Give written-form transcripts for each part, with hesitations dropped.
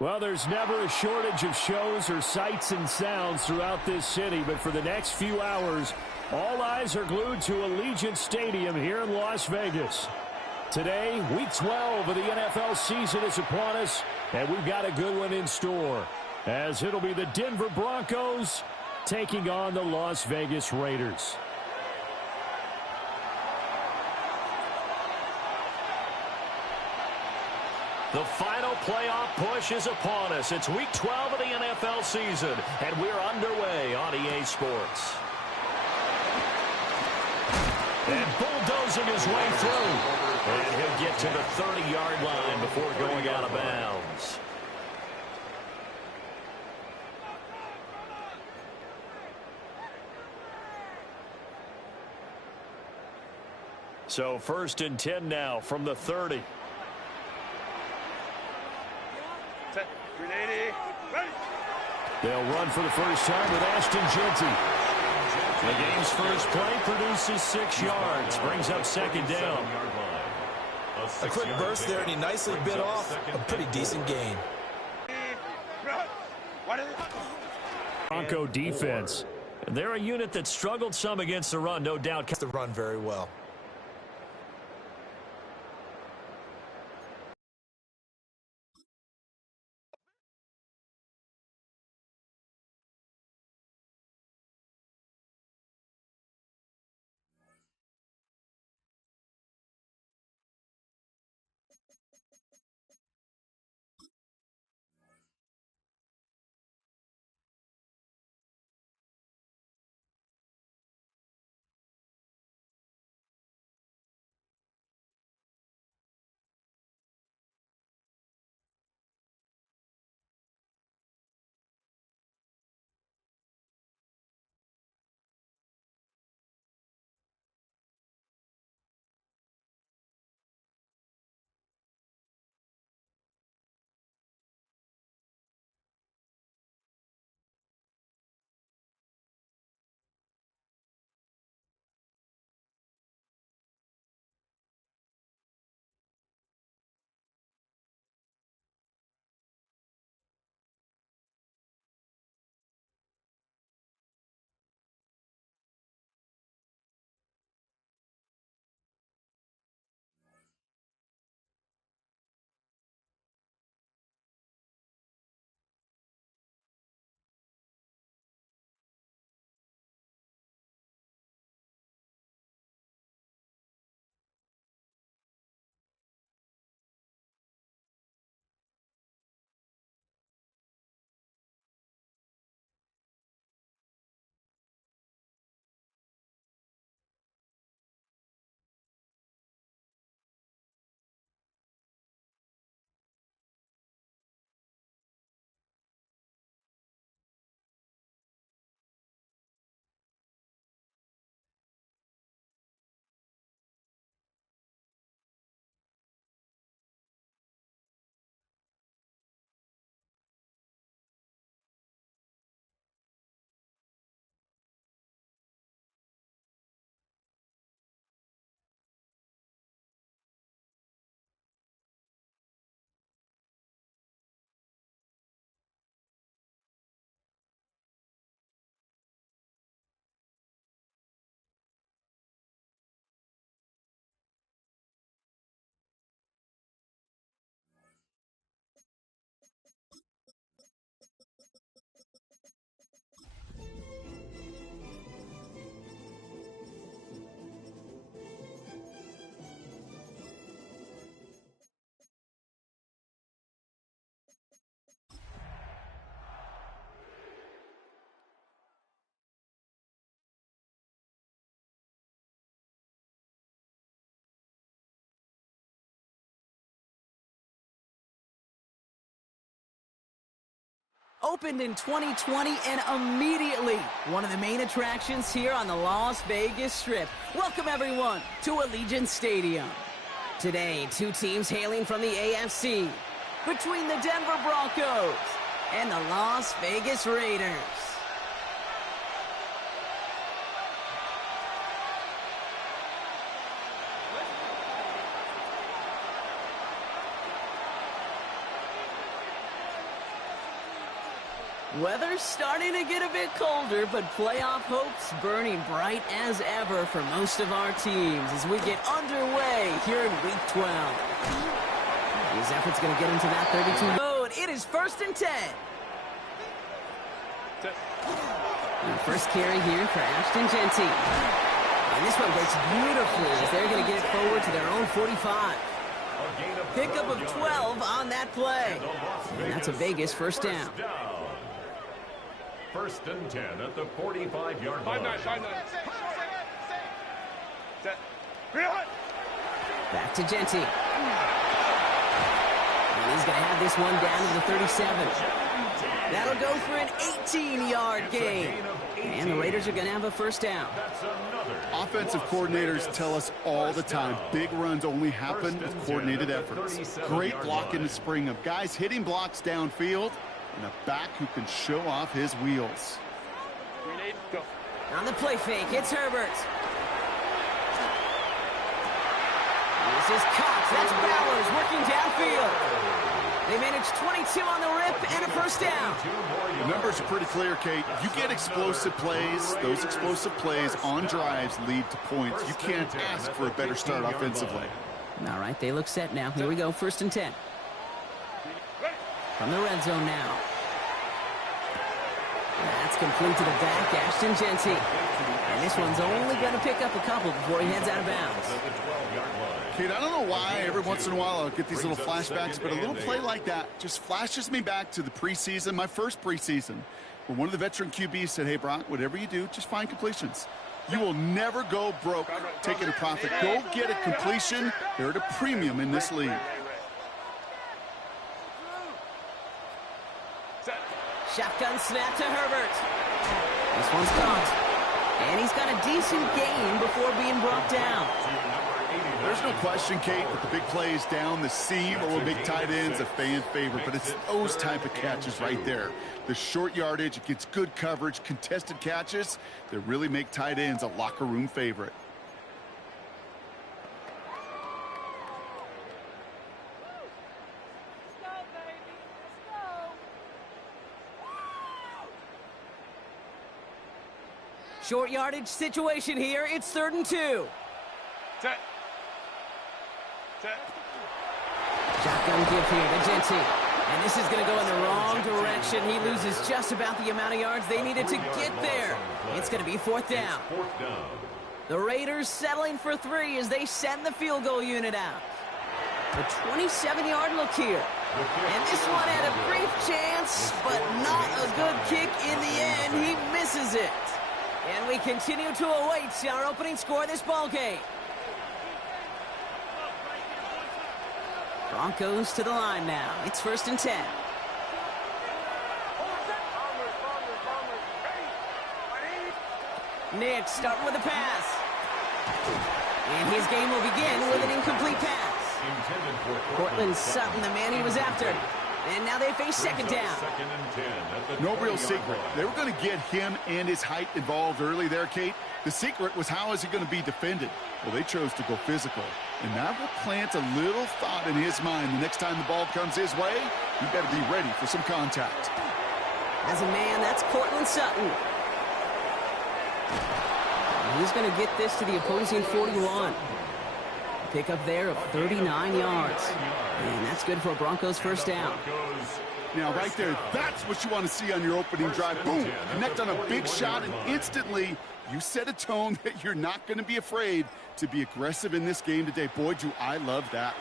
Well, there's never a shortage of shows or sights and sounds throughout this city, but for the next few hours, all eyes are glued to Allegiant Stadium here in Las Vegas. Today, Week 12 of the NFL season is upon us, and we've got a good one in store, as it'll be the Denver Broncos taking on the Las Vegas Raiders. The final playoff push is upon us. It's Week 12 of the NFL season, and we're underway on EA Sports. And bulldozing his way through. And he'll get to the 30-yard line before going out of bounds. So 1st and 10 now from the 30. They'll run for the first time with Ashton Jeanty. The game's first play produces 6 yards, brings up 2nd down. A quick burst there, and he nicely bit off a pretty decent gain. Bronco defense. They're a unit that struggled some against the run, no doubt. The run very well. Opened in 2020 and immediately one of the main attractions here on the Las Vegas Strip. Welcome everyone to Allegiant Stadium. Today, 2 teams hailing from the AFC between the Denver Broncos and the Las Vegas Raiders. Weather's starting to get a bit colder, but playoff hopes burning bright as ever for most of our teams as we get underway here in Week 12. His effort's going to get into that 32 mode. It is 1st and 10. And first carry here for Ashton Genty. And this one breaks beautifully as they're going to get it forward to their own 45. Pickup of 12 on that play. And that's a Vegas first down. 1st and 10 at the 45-yard line. Back to Genty. And he's going to have this one down to the 37. That'll go for an 18-yard gain. And the Raiders are going to have a first down. Offensive coordinators tell us all the time, big runs only happen with coordinated efforts. Great block in the spring of guys hitting blocks downfield and a back who can show off his wheels. On the play fake, it's Herbert. This is Cox. That's Bowers working downfield. They managed 22 on the rip and a first down. The numbers are pretty clear, Kate. You get explosive plays. Those explosive plays on drives lead to points. You can't ask for a better start offensively. All right, they look set now. Here we go, 1st and 10. From the red zone now. That's complete to the back, Ashton Genty. And this one's only going to pick up a couple before he heads out of bounds. Kate, I don't know why every once in a while I'll get these little flashbacks, but a little play like that just flashes me back to the preseason, my first preseason, where one of the veteran QBs said, hey, Brock, whatever you do, just find completions. You will never go broke taking a profit. Go get a completion. They're at a premium in this league. Shotgun snap to Herbert. This one's caught. And he's got a decent gain before being brought down. There's no question, Kate, that the big plays down the seam or big tight ends a fan favorite, but it's those type of catches right there. The short yardage, it gets good coverage, contested catches that really make tight ends a locker room favorite. Short yardage situation here. It's 3rd and 2. Shotgun give here to Genty. And this is going to go in the wrong direction. He loses just about the amount of yards they needed to get there. It's going to be 4th down. The Raiders settling for 3 as they send the field goal unit out. A 27-yard look here. And this one had a brief chance, but not a good kick in the end. He misses it. And we continue to await our opening score of this ballgame. Broncos to the line now. It's 1st and 10. Nick starting with a pass. And his game will begin with an incomplete pass. Cortland Sutton, the man he was after. And now they face 2nd down. No real secret. They were going to get him and his height involved early there, Kate. The secret was how is he going to be defended? Well, they chose to go physical. And that will plant a little thought in his mind. The next time the ball comes his way, you better be ready for some contact. As a man, that's Cortland Sutton. He's going to get this to the opposing 41. Pick up there of 39 yards. And that's good for a Broncos first down. Now, right there, that's what you want to see on your opening drive. Boom! Connect on a big shot, and instantly you set a tone that you're not going to be afraid to be aggressive in this game today. Boy, do I love that.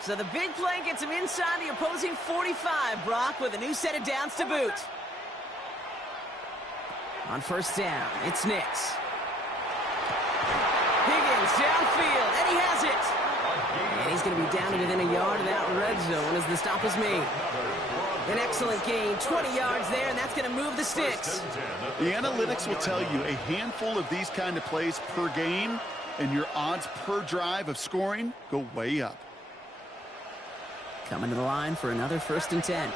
So the big play gets him inside the opposing 45, Brock, with a new set of downs to boot. On first down, it's Nix. Higgins downfield, and he has it. And he's going to be down to within a yard of that red zone as the stop is made. An excellent gain, 20 yards there, and that's going to move the sticks. The analytics will tell you a handful of these kind of plays per game, and your odds per drive of scoring go way up. Coming to the line for another 1st and 10.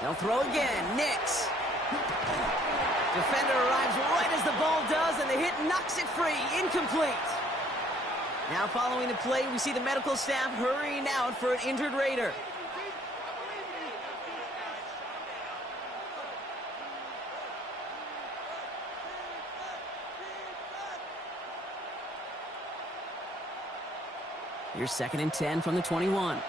They'll throw again. Nix. Defender arrives right as the ball does, and the hit knocks it free. Incomplete. Now following the play, we see the medical staff hurrying out for an injured Raider. Here's 2nd and 10 from the 21.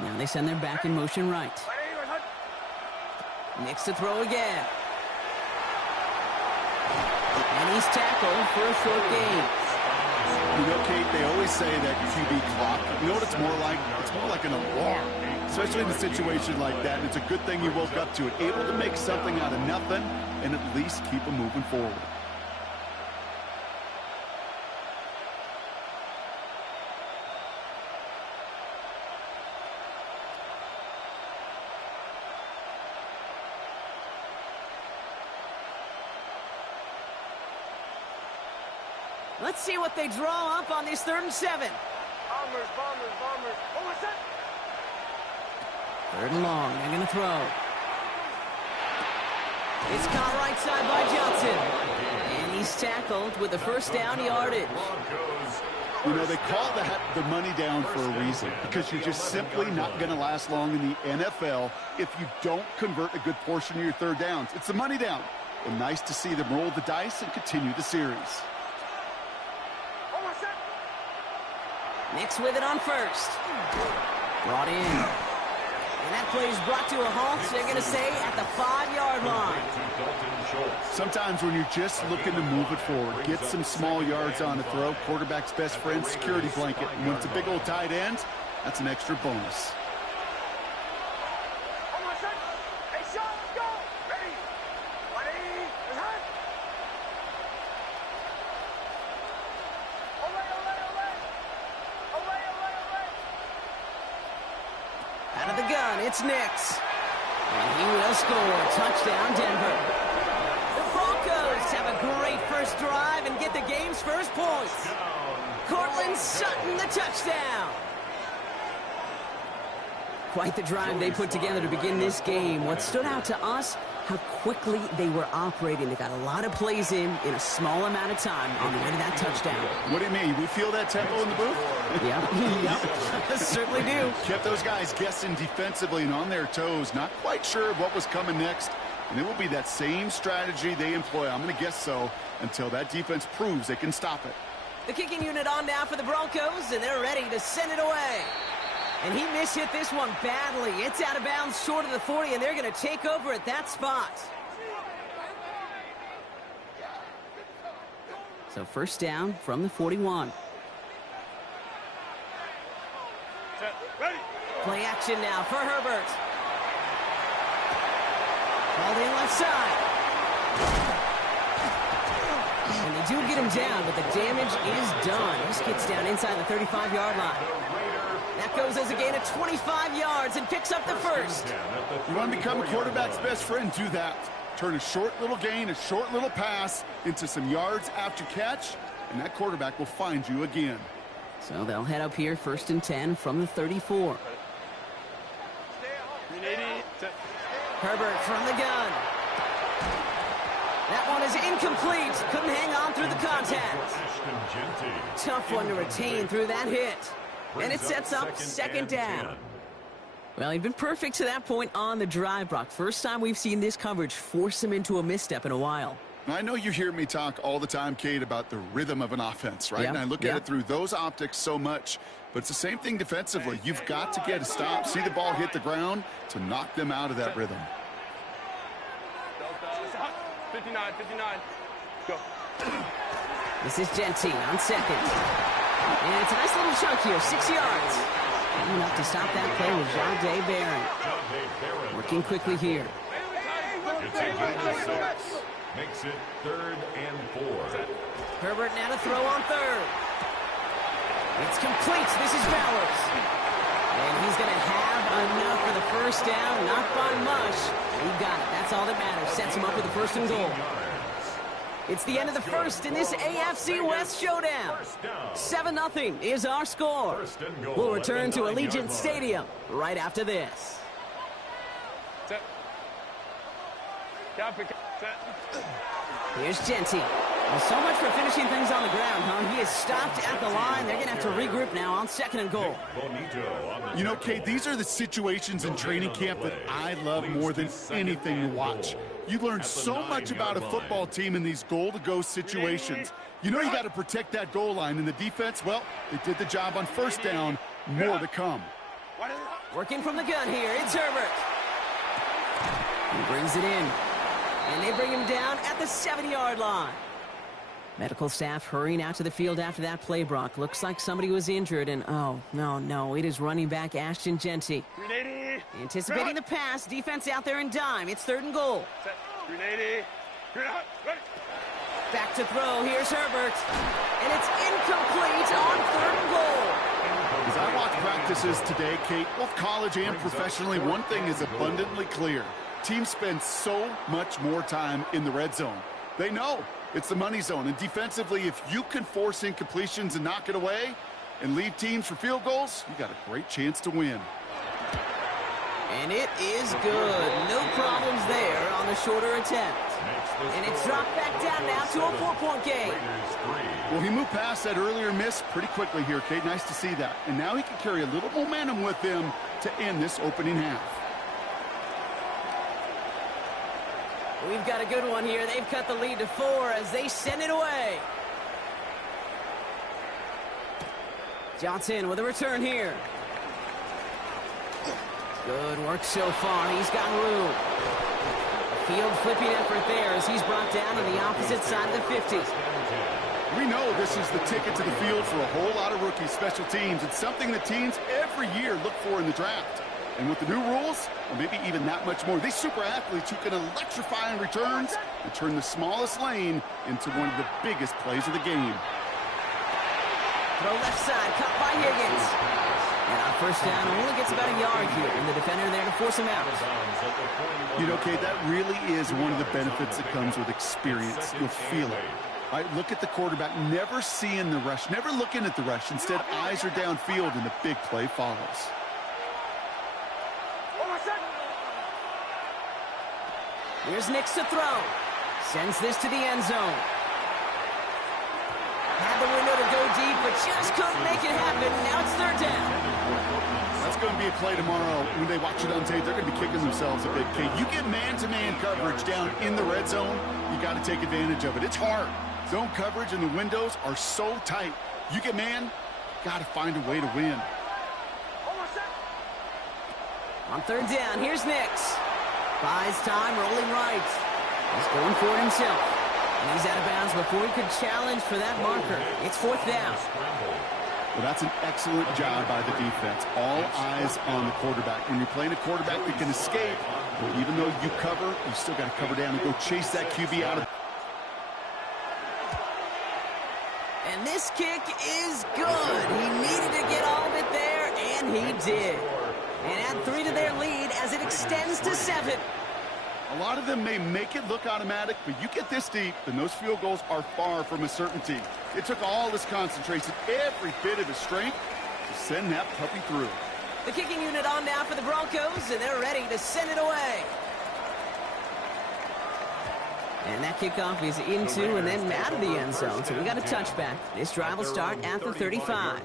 Now they send their back in motion right. Nix to throw again. And he's tackled for a short gain. You know, Kate, they always say that QB clock. You know what it's more like? It's more like an alarm, especially in a situation like that. And it's a good thing you woke up to it, able to make something out of nothing and at least keep them moving forward. Let's see what they draw up on this 3rd and 7. Bombers. 3rd and long. They're going to throw. It's caught right side by Johnson. And he's tackled with the first down yardage. You know, they call that the money down for a reason, because you're just simply not going to last long in the NFL if you don't convert a good portion of your 3rd downs. It's the money down. And nice to see them roll the dice and continue the series. Nix with it on 1st. Brought in. And that play is brought to a halt, so they're going to say at the 5-yard line. Sometimes when you're just looking to move it forward, get some small yards on the throw, quarterback's best friend, security blanket. And when it's a big old tight end, that's an extra bonus. It's Nix. And he will score. Touchdown, Denver. The Broncos have a great first drive and get the game's first points. Cortland Sutton, the touchdown. Quite the drive they put together to begin this game. What stood out to us, how quickly they were operating. They got a lot of plays in a small amount of time on the way to that touchdown. What do you mean? We feel that tempo in the booth? Yep. Certainly do. Kept those guys guessing defensively and on their toes, not quite sure of what was coming next. And it will be that same strategy they employ, I'm going to guess so, until that defense proves they can stop it. The kicking unit on now for the Broncos, and they're ready to send it away. And he mishit this one badly. It's out of bounds short of the 40, and they're going to take over at that spot. So 1st down from the 41. Play action now for Herbert. Called in left side. And they do get him down, but the damage is done. This gets down inside the 35-yard line. That goes as a gain of 25 yards and picks up the 1st. You want to become a quarterback's best friend, do that. Turn a short little gain, a short little pass into some yards after catch, and that quarterback will find you again. So they'll head up here 1st and 10 from the 34. Herbert from the gun. That one is incomplete. Couldn't hang on through the contact. Tough one to retain through that hit. And it sets up 2nd down. Well, he'd been perfect to that point on the drive, Brock. First time we've seen this coverage force him into a misstep in a while. I know you hear me talk all the time, Kate, about the rhythm of an offense, right? And I look at it through those optics so much. But it's the same thing defensively. You've got to get a stop, see the ball hit the ground to knock them out of that rhythm. 59. Go. This is Genty on 2nd. And it's a nice little chunk here, 6 yards. Enough to stop that play with Jahdae Barron. Working quickly here. Makes it 3rd and 4. Herbert now to throw on 3rd. It's complete. This is Bowers. And he's going to have enough for the 1st down. Not by much. He got it. That's all that matters. Sets him up with a 1st and goal. It's the end of the 1st in this AFC West showdown. 7-0 is our score. We'll return to Allegiant Stadium right after this. Set. Copy. Set. Here's Genty. Well, so much for finishing things on the ground, huh? He is stopped at the line. They're going to have to regroup now on 2nd and goal. You know, Kate, these are the situations in training camp that I love more than anything to watch. You learn so much about a football team in these goal-to-go situations. You know you got to protect that goal line, and the defense, well, they did the job on 1st down. More to come. Working from the gun here, it's Herbert. He brings it in. And they bring him down at the 7-yard line. Medical staff hurrying out to the field after that play, Brock. Looks like somebody was injured, and oh, no, it is running back Ashton Genty. Anticipating the pass, defense out there in dime. It's 3rd and goal. Back to throw, here's Herbert. And it's incomplete on 3rd and goal. As I watch practices today, Kate, both college and professionally, one thing is abundantly clear. Teams spend so much more time in the red zone. They know it's the money zone. And defensively, if you can force incompletions and knock it away and leave teams for field goals, you got a great chance to win. And it is good. No problems there on the shorter attempt. And it's dropped back down now to a 4-point game. Well, he moved past that earlier miss pretty quickly here, Kate. Nice to see that. And now he can carry a little momentum with him to end this opening half. We've got a good one here. They've cut the lead to 4 as they send it away. Johnson with a return here. Good work so far. He's got room. Field flipping effort there as he's brought down on the opposite side of the 50. We know this is the ticket to the field for a whole lot of rookie special teams. It's something that teams every year look for in the draft. And with the new rules, or maybe even that much more, these super athletes who can electrify in returns and turn the smallest lane into one of the biggest plays of the game. Throw left side, cut by Higgins. And on 1st down, only gets about a yard here, and the defender there to force him out. You know, Kate, that really is one of the benefits that comes with experience. You'll feel it. All right, look at the quarterback, never seeing the rush, never looking at the rush. Instead, eyes are downfield, and the big play follows. Here's Nix to throw. Sends this to the end zone. Had the window to go deep, but just couldn't make it happen. Now it's 3rd down. That's going to be a play tomorrow. When they watch it on tape, they're going to be kicking themselves a bit, Kate. You get man-to-man coverage down in the red zone, you got to take advantage of it. It's hard. Zone coverage and the windows are so tight. You get man, got to find a way to win. On 3rd down, here's Nix. Buys time, rolling right. He's going for it himself. And he's out of bounds before he could challenge for that marker. It's 4th down. Well, that's an excellent job by the defense. All eyes on the quarterback. When you're playing a quarterback that can escape, well, even though you cover, you still got to cover down and go chase that QB out of. And this kick is good. He needed to get all of it there, and he did. And add 3 to their lead as it extends to 7. A lot of them may make it look automatic, but you get this deep, and those field goals are far from a certainty. It took all his concentration, every bit of his strength, to send that puppy through. The kicking unit on now for the Broncos, and they're ready to send it away. And that kickoff is into and then out of the end zone, so we got a touchback. This drive will start at the 35.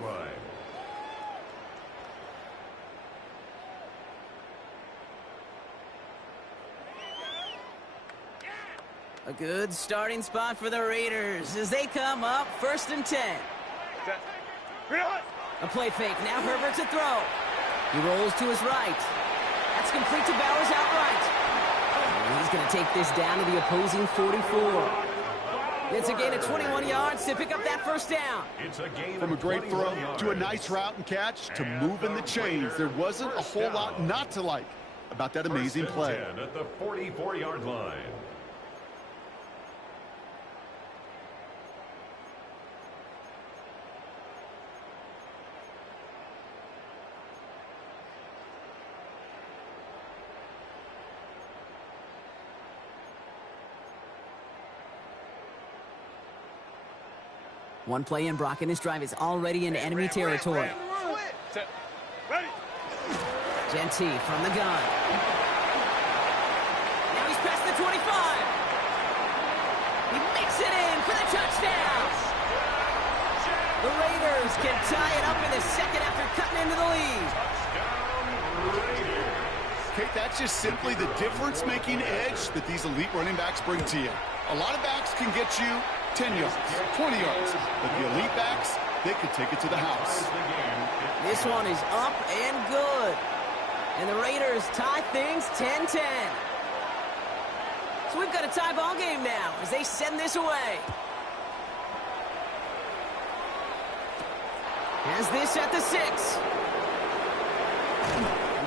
A good starting spot for the Raiders as they come up 1st and 10. A play fake. Now Herbert to throw. He rolls to his right. That's complete to Bowers outright. And he's going to take this down to the opposing 44. It's a gain of 21 yards to pick up that 1st down. From a great throw to a nice route and catch to moving the chains, there wasn't a whole lot not to like about that amazing play. At the 44-yard line. One play in, Brock, and this drive is already in enemy territory. Genty from the gun. Now he's past the 25. He makes it in for the touchdown. The Raiders can tie it up in the second after cutting into the lead. Okay, that's just simply the difference-making edge that these elite running backs bring to you. A lot of backs can get you 10 yards, 20 yards, but the elite backs, they can take it to the house. This one is up and good. And the Raiders tie things 10-10. So we've got a tie ball game now as they send this away. Has this at the 6.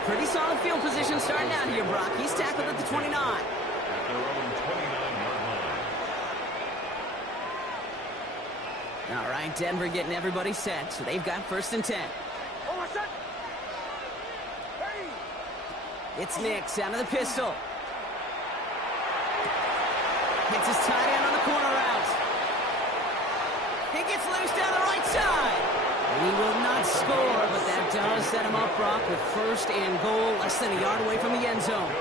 Pretty solid field position starting out here, Brock. He's tackled at the 29. At their own 29-yard line. All right, Denver getting everybody set, so they've got 1st and 10. It's Nix out of the pistol. Hits his tight end on the corner route. He gets loose down the right side. He will not score, but that does set him up, Brock, with 1st and goal, less than a yard away from the end zone.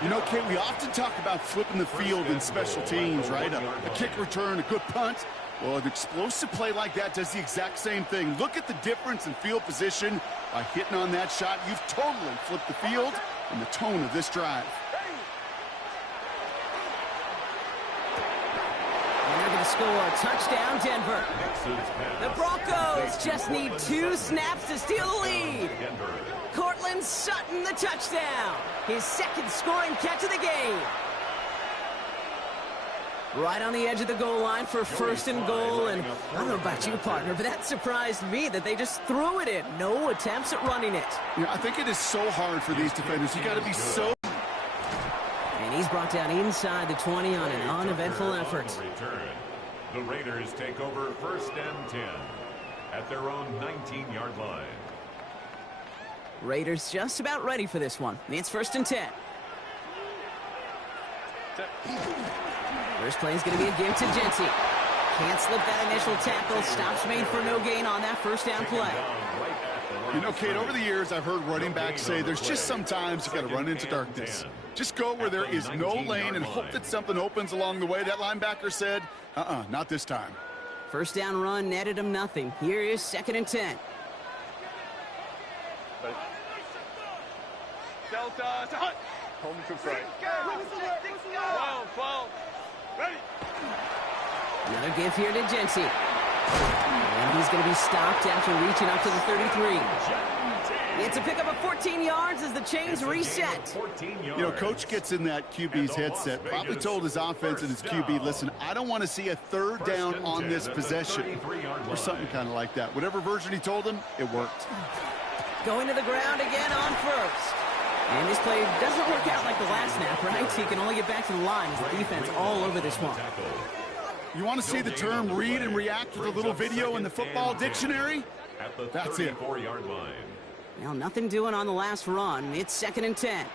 You know, Kate, we often talk about flipping the field in special teams, right? A kick return, a good punt. Well, an explosive play like that does the exact same thing. Look at the difference in field position. By hitting on that shot, you've totally flipped the field and the tone of this drive. And they're going to score. Touchdown, Denver. The Broncos just need 2 snaps to steal the lead. Cortland Sutton, the touchdown. His 2nd scoring catch of the game. Right on the edge of the goal line for 1st and goal, and I don't know about you, partner, but that surprised me that they just threw it in. No attempts at running it. Yeah, I think it is so hard for these defenders. You got to be so... And he's brought down inside the 20 on an uneventful effort. The Raiders take over 1st and 10 at their own 19-yard line. Raiders just about ready for this one. It's 1st and 10. First play is going to be a give to Jency. Can't slip that initial tackle. Stops made for no gain on that 1st down play. You know, Kate, over the years, I've heard running backs say there's just sometimes you got to run into darkness. Just go where there is no lane and hope that something opens along the way. That linebacker said, not this time. 1st down run netted him nothing. Here is 2nd and 10. Delta, hut. Home trips right. Foul. Ready. Another give here to Jency. And he's going to be stopped after reaching up to the 33. It's a pickup of 14 yards as the chains reset. You know, Coach gets in that QB's headset, probably told his offense and his QB, listen, I don't want to see a 3rd down on this possession. Or something kind of like that. Whatever version he told him, it worked. Going to the ground again on 1st. And this play doesn't work out like the last snap, right? So he can only get back to the line as the defense all over this one. You want to see the term read and react with a little video in the football dictionary? That's it. Well, nothing doing on the last run. It's 2nd and 10.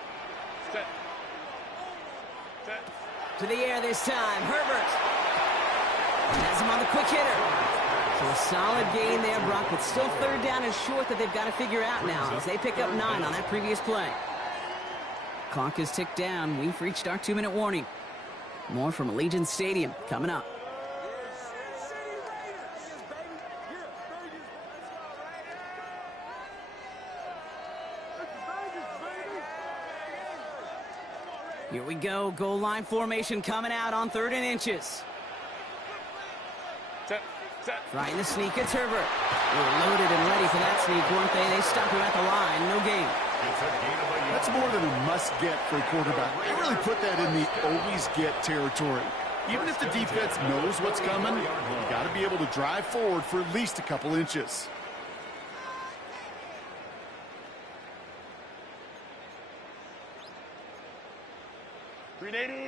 To the air this time. Herbert has him on the quick hitter. So a solid gain there, Brock, but still 3rd down and short that they've got to figure out now as they pick up 9 on that previous play. Clock is ticked down. We've reached our 2-minute warning. More from Allegiant Stadium coming up. Here we go. Goal line formation coming out on 3rd and inches. Trying to sneak. It's Herbert. They were loaded and ready for that sneak, weren't they? They stopped him at the line. No gain. That's more than a must-get for a quarterback. They really put that in the always-get territory. Even if the defense knows what's coming, you got to be able to drive forward for at least a couple inches.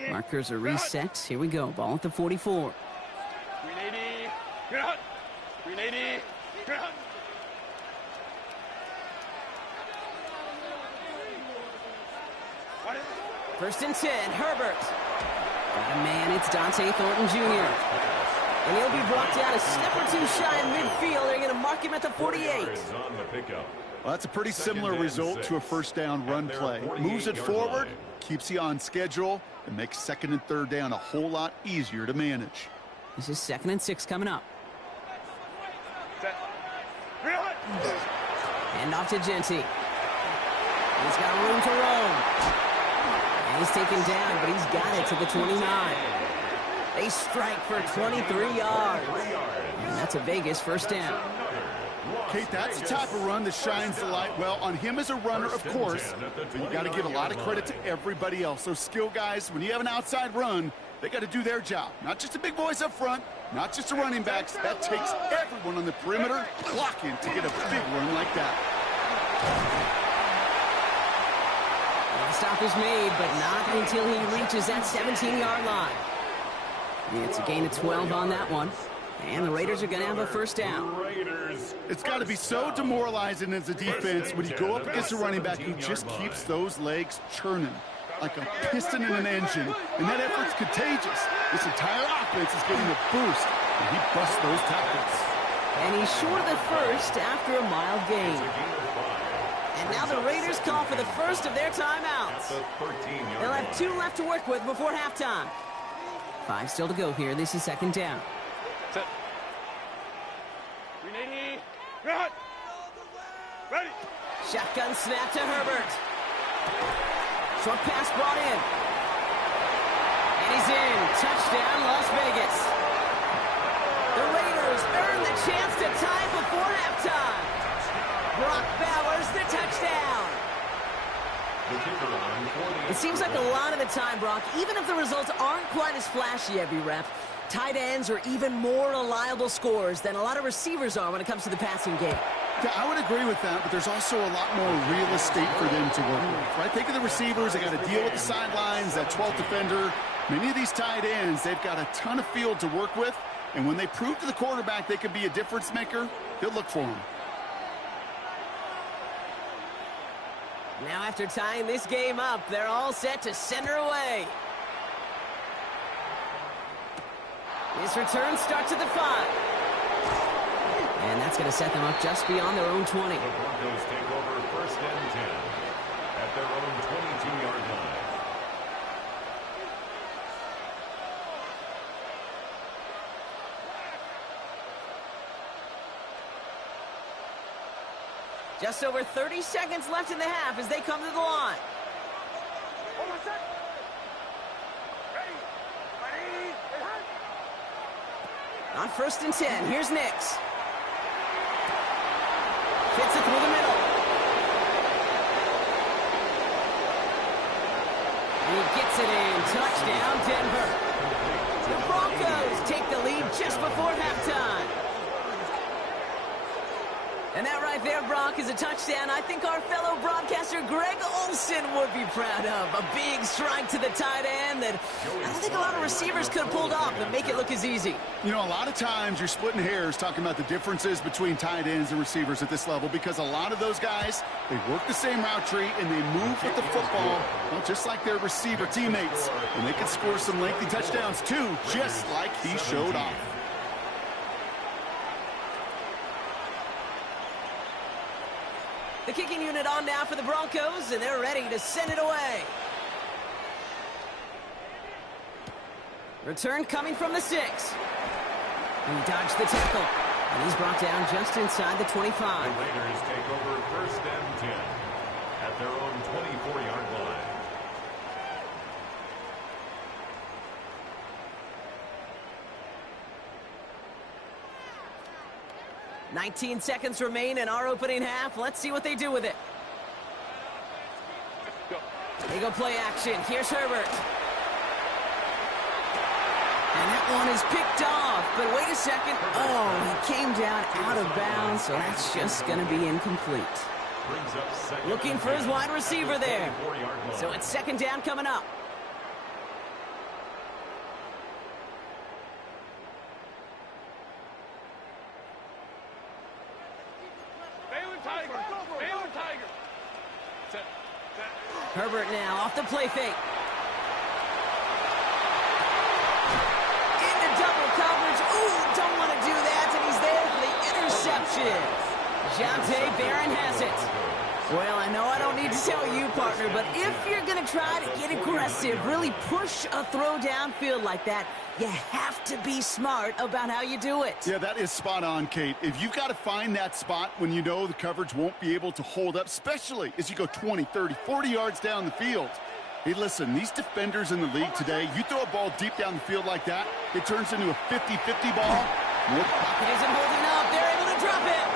Markers are reset. Here we go. Ball at the 44. 380. 380. 1st and 10. Herbert. Got a man. It's Dante Thornton Jr. And he'll be brought down a step or two shy in midfield. They're going to mark him at the 48. On the pickup. Well, that's a pretty similar result to a first down run play. Moves it forward, keeps you on schedule, and makes second and third down a whole lot easier to manage. This is 2nd and 6 coming up. Hand off to Genty. He's got room to roam. And he's taken down, but he's got it to the 29. They strike for 23 yards. And that's a Vegas first down. Kate, that's the type of run that shines the light well on him as a runner, of course, but you got to give a lot of credit to everybody else. Those skill guys, when you have an outside run, they got to do their job. Not just the big boys up front, not just the running backs. That takes everyone on the perimeter blocking to get a big run like that. The stop is made, but not until he reaches that 17-yard line. It's a gain of 12 on that one. And the Raiders are going to have a first down. It's got to be so demoralizing as a defense when you go up against a running back who just keeps those legs churning like a piston in an engine. And that effort's contagious. This entire offense is getting a boost, and he busts those tackles. And he's short of the first after a mild gain. And now the Raiders call for the first of their timeouts. They'll have 2 left to work with before halftime. 5 still to go here. This is 2nd down. Set. 380. Ready. Shotgun snap to Herbert. Short pass brought in. And he's in. Touchdown, Las Vegas. The Raiders earn the chance to tie before halftime. Brock Bowers, the touchdown. It seems like a lot of the time, Brock, even if the results aren't quite as flashy every rep, tight ends are even more reliable scorers than a lot of receivers are when it comes to the passing game. Yeah, I would agree with that, but there's also a lot more real estate for them to work with, right? Think of the receivers. They got to deal with the sidelines, that 12th defender. Many of these tight ends, they've got a ton of field to work with, and when they prove to the quarterback they can be a difference maker, he'll look for them. Now after tying this game up, they're all set to send her away. This return starts at the 5. And that's going to set them up just beyond their own 20. The Broncos take over 1st and 10 at their own 22-yard line. Just over 30 seconds left in the half as they come to the line. On 1st and 10, here's Nix. Fits it through the middle. And he gets it in. Touchdown, Denver. The Broncos take the lead just before halftime. And that right there, Brock, is a touchdown I think our fellow broadcaster Greg Olsen would be proud of. A big strike to the tight end that I don't think a lot of receivers could have pulled off and make it look as easy. You know, a lot of times you're splitting hairs talking about the differences between tight ends and receivers at this level because a lot of those guys, they work the same route tree and they move with the football, well, just like their receiver teammates. And they can score some lengthy touchdowns too, just like he showed off. The kicking unit on now for the Broncos, and they're ready to send it away. Return coming from the 6. He dodged the tackle, and he's brought down just inside the 25. The Raiders take over 1st and 10 at their own 24-yard line. 19 seconds remain in our opening half. Let's see what they do with it. They go play action. Here's Herbert. And that one is picked off. But wait a second. Oh, he came down out of bounds, so that's just going to be incomplete. Looking for his wide receiver there. So it's 2nd down coming up. Herbert now off the play fake. Into double coverage. Ooh, don't want to do that. And he's there for the interception. Jonte Barron has it. Well, I know I don't need to tell you, partner, but if you're going to try to get aggressive, really push a throw downfield like that, you have to be smart about how you do it. Yeah, that is spot on, Kate. If you've got to find that spot when you know the coverage won't be able to hold up, especially as you go 20, 30, 40 yards down the field. Hey, listen, these defenders in the league today, you throw a ball deep down the field like that, it turns into a 50-50 ball. Pocket isn't holding up. They're able to drop it.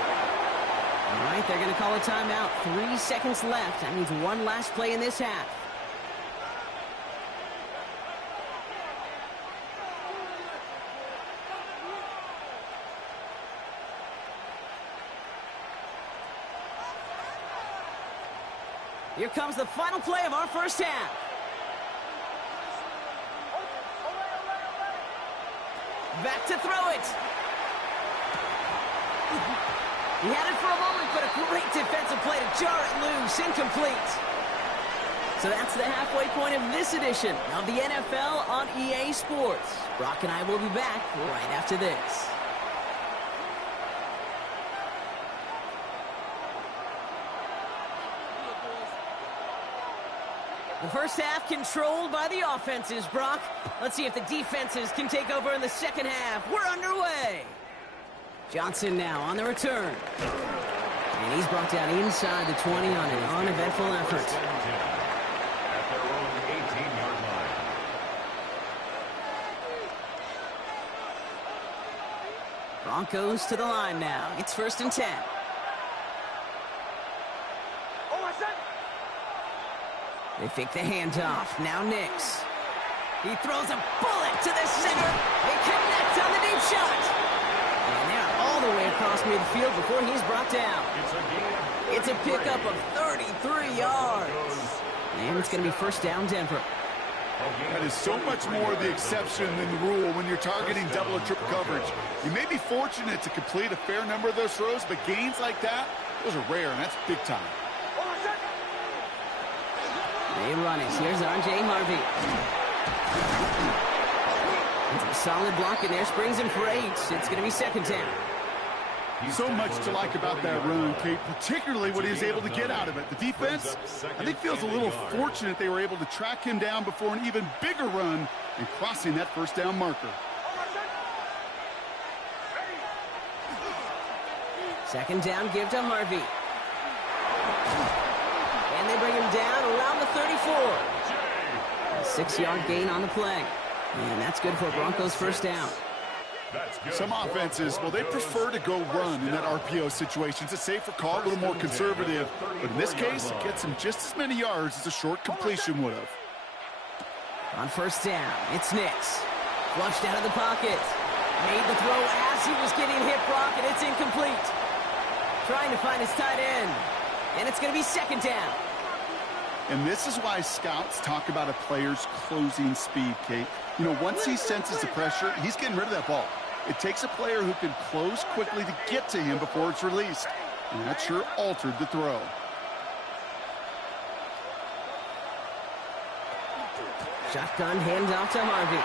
All right, they're going to call a timeout. 3 seconds left. That means one last play in this half. Here comes the final play of our first half. Back to throw it. He had it for a moment, but a great defensive play to jar it loose. Incomplete. So that's the halfway point of this edition of the NFL on EA Sports. Brock and I will be back right after this. The first half controlled by the offenses, Brock. Let's see if the defenses can take over in the second half. We're underway. Johnson now on the return. And he's brought down inside the 20 on an uneventful effort. At their own 18-yard line. Broncos to the line now. It's 1st and 10. They fake the handoff. Now Nix. He throws a bullet to the center. They connect on the deep shot. And they're all the way across midfield before he's brought down. It's a pickup of 33 yards. And it's going to be 1st down Denver. That is so much more the exception than the rule when you're targeting double or triple coverage. You may be fortunate to complete a fair number of those throws, but gains like that, those are rare, and that's big time. They run it. Here's R.J. Harvey. It's a solid block in there. Springs him for 8. It's going to be 2nd down. So much to like about that run, Kate, particularly what he was able to get out of it. The defense, I think, feels a little fortunate they were able to track him down before an even bigger run and crossing that 1st down marker. 2nd down, give to Harvey. And they bring him down around the 34. A 6-yard gain on the play. And that's good for Broncos' 1st down. Some offenses, well, they prefer to go run in that RPO situation. It's a safer call, a little more conservative. But in this case, it gets him just as many yards as a short completion would have. On 1st down, it's Nix. Flushed out of the pocket. Made the throw as he was getting hit, Brock, and it's incomplete. Trying to find his tight end. And it's going to be 2nd down. And this is why scouts talk about a player's closing speed, Kate. You know, once he senses the pressure, he's getting rid of that ball. It takes a player who can close quickly to get to him before it's released. And that sure altered the throw. Shotgun handoff to Harvey.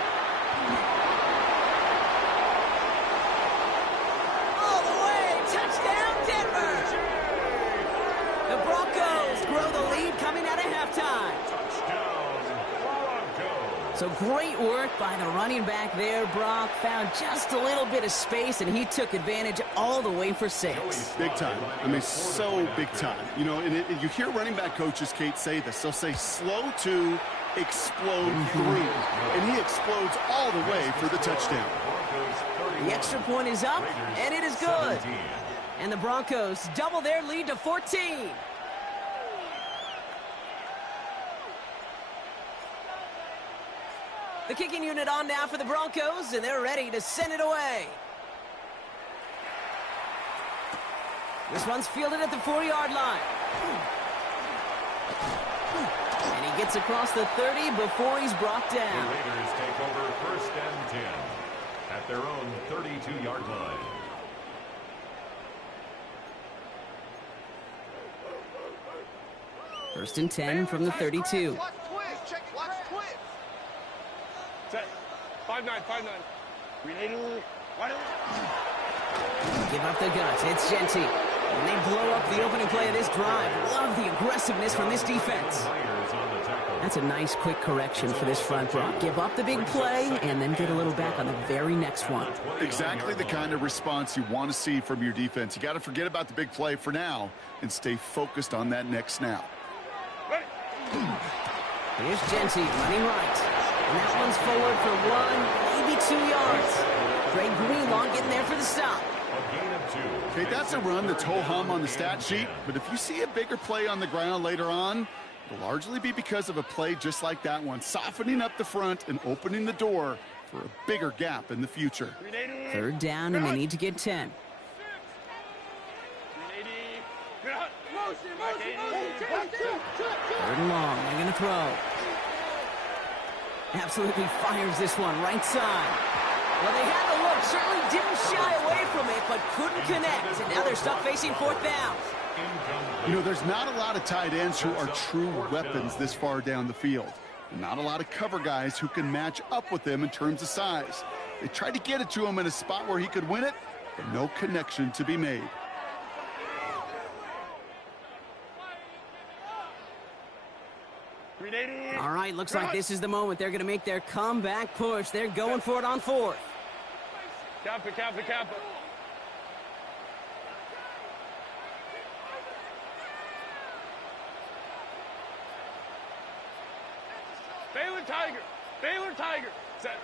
All the way, touchdown Denver! The Broncos grow the lead coming out of halftime. So great work by the running back there, Brock. Found just a little bit of space, and he took advantage all the way for 6. Big time. I mean, so big time. You know, and you hear running back coaches, Kate, say this. They'll say slow to explode through. And he explodes all the way for the touchdown. The extra point is up, and it is good. And the Broncos double their lead to 14. The kicking unit on now for the Broncos, and they're ready to send it away. This one's fielded at the 4-yard line. And he gets across the 30 before he's brought down. The Raiders take over 1st and 10 at their own 32-yard line. First and 10 from the 32. Set. 5-9, 5-9. Give up the guts. It's Genty. And they blow up the opening play of this drive. Love the aggressiveness from this defense. That's a nice quick correction for this front row. Give up the big play and then get a little back on the very next one. Exactly the kind of response you want to see from your defense. You got to forget about the big play for now and stay focused on that next snap. Here's Genty running right. And that one's forward for 1, maybe 2 yards. Greg Greenlaw getting there for the stop. Okay, that's a run that's ho-hum on the stat sheet, but if you see a bigger play on the ground later on, it'll largely be because of a play just like that one, softening up the front and opening the door for a bigger gap in the future. 3rd down, and they need to get 10. 3rd and long, they're going to throw. Absolutely fires this one, right side. Well, they had the look, certainly didn't shy away from it, but couldn't connect. And now they're stuck facing 4th down. You know, there's not a lot of tight ends who are true weapons this far down the field. Not a lot of cover guys who can match up with them in terms of size. They tried to get it to him in a spot where he could win it, but no connection to be made. All right, looks like this is the moment. They're going to make their comeback push. They're going for it on 4th. Kappa. Baylor Tiger. Set.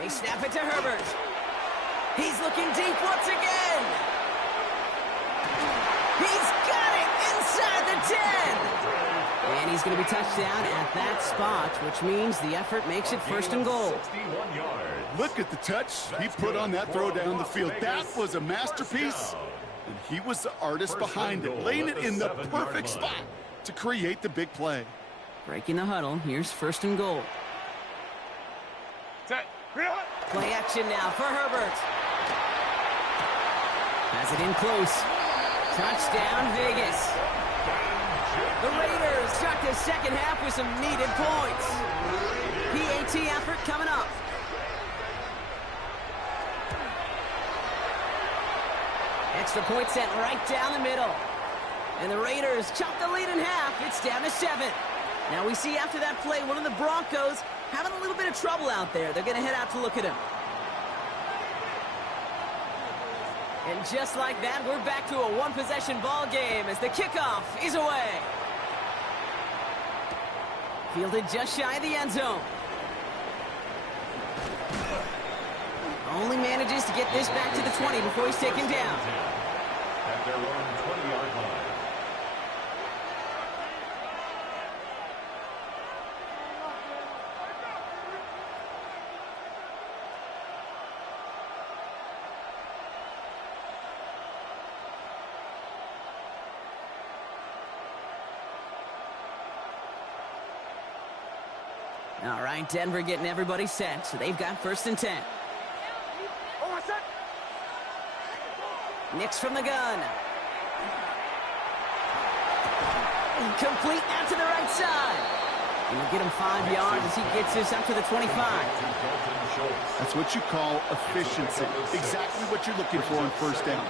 They snap it to Herbert. He's looking deep once again. He's got it inside the 10. And he's going to be touched down at that spot, which means the effort makes it 1st and goal. Look at the touch he put on that throw down the field. That was a masterpiece, and he was the artist behind it, laying it in the perfect spot to create the big play. Breaking the huddle, here's 1st and goal. Set. Play action now for Herbert. Has it in close. Touchdown, Vegas. The Raiders start the 2nd half with some needed points. PAT effort coming up. Extra point sent right down the middle. And the Raiders chop the lead in half. It's down to 7. Now we see after that play, one of the Broncos having a little bit of trouble out there. They're going to head out to look at him. And just like that, we're back to a 1-possession ball game as the kickoff is away. Fielded just shy of the end zone. Only manages to get this back to the 20 before he's taken down. At their own 20-yard line. All right, Denver getting everybody set, so they've got 1st and 10. Nix from the gun. Complete out to the right side. And he'll get him 5 yards as he gets this up to the 25. That's what you call efficiency. Exactly what you're looking for on 1st down.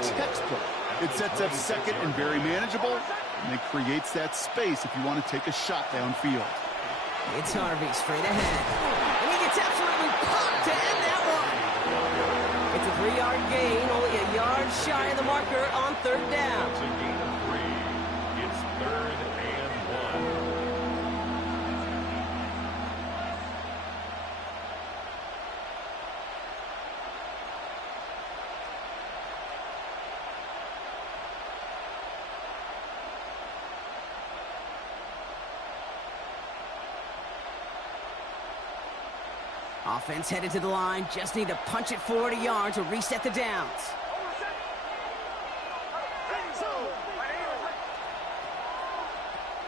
Textbook. It sets up 2nd and very manageable, and it creates that space if you want to take a shot downfield. It's Harvey straight ahead. And he gets absolutely popped to end that one. It's a 3-yard gain, only a yard shy of the marker on 3rd down. It's a gain of 3. It's 3rd and 1. Offense headed to the line. Just need to punch it forward a yard to reset the downs.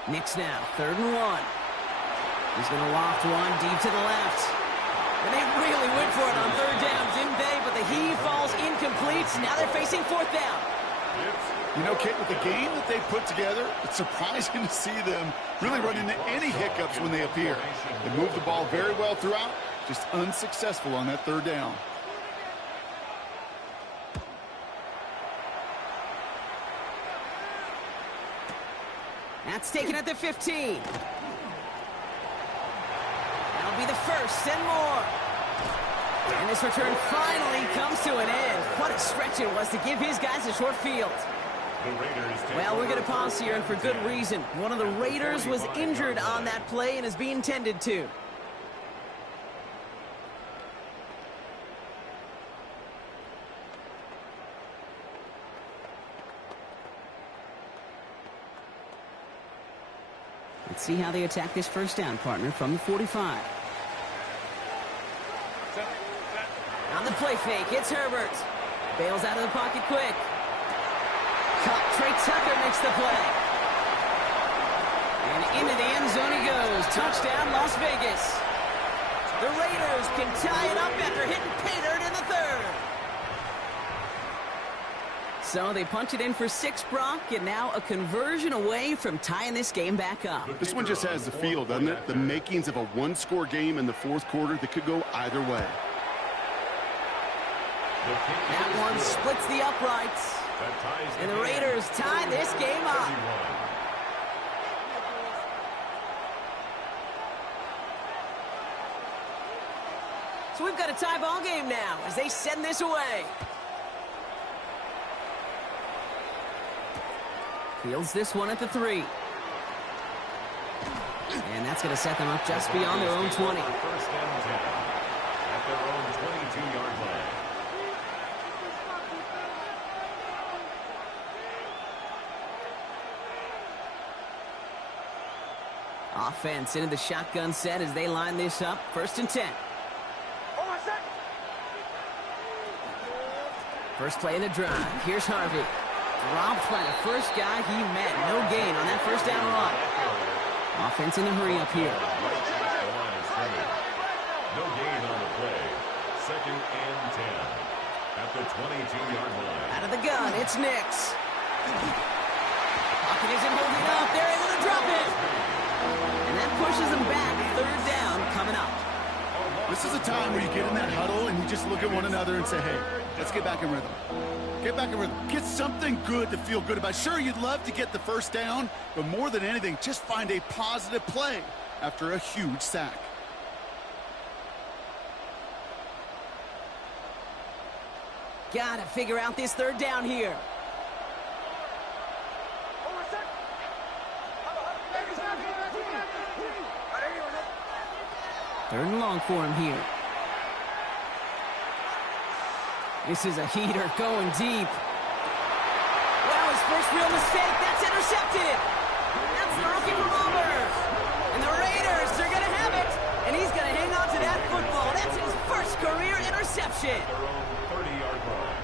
Nix now, 3rd and 1. He's going to loft one deep to the left. And they really went for it on 3rd down, didn't they? But the heave falls incomplete. Now they're facing 4th down. You know, Kate, with the game that they put together, it's surprising to see them really run into any hiccups when they appear. They move the ball very well throughout, just unsuccessful on that 3rd down. That's taken at the 15. That'll be the first and more. And this return finally comes to an end. What a stretch it was to give his guys a short field. Well, we're going to pause here, and for good reason. One of the Raiders was injured on that play and is being tended to. Let's see how they attack this first down, partner, from the 45. On the play fake, it's Herbert. Bails out of the pocket quick. Caught. Trey Tucker makes the play. And into the end zone he goes. Touchdown, Las Vegas. The Raiders can tie it up after hitting pay dirt in the third. So they punch it in for 6, Brock, and now a conversion away from tying this game back up. This one just has the feel, doesn't it? The makings of a one-score game in the fourth quarter that could go either way. That one splits the uprights. And the Raiders tie this game up. So we've got a tie ball game now as they send this away. Fields this one at the 3. And that's going to set them up just beyond their own 20. First and 10 at their own 22-yard line. Offense into the shotgun set as they line this up. First and 10. First play of the drive. Here's Harvey. Dropped by the first guy he met. No gain on that first down run. Offense in a hurry up here. No gain on the play. Second and 10 at the 22-yard line. Out of the gun, it's Nix. Pocket isn't holding up. They're able to drop it. And that pushes them back. Third down coming up. This is a time where you get in that huddle and you just look at one another and say, hey, let's get back in rhythm. Get back in rhythm. Get something good to feel good about. Sure, you'd love to get the first down, but more than anything, just find a positive play after a huge sack. Gotta figure out this third down here. Third and long for him here. This is a heater going deep. Well, his first real mistake. That's intercepted. That's the rookie from Auburn. And the Raiders are going to have it. And he's going to hang on to that football. That's his first career interception. Their own 30-yard line.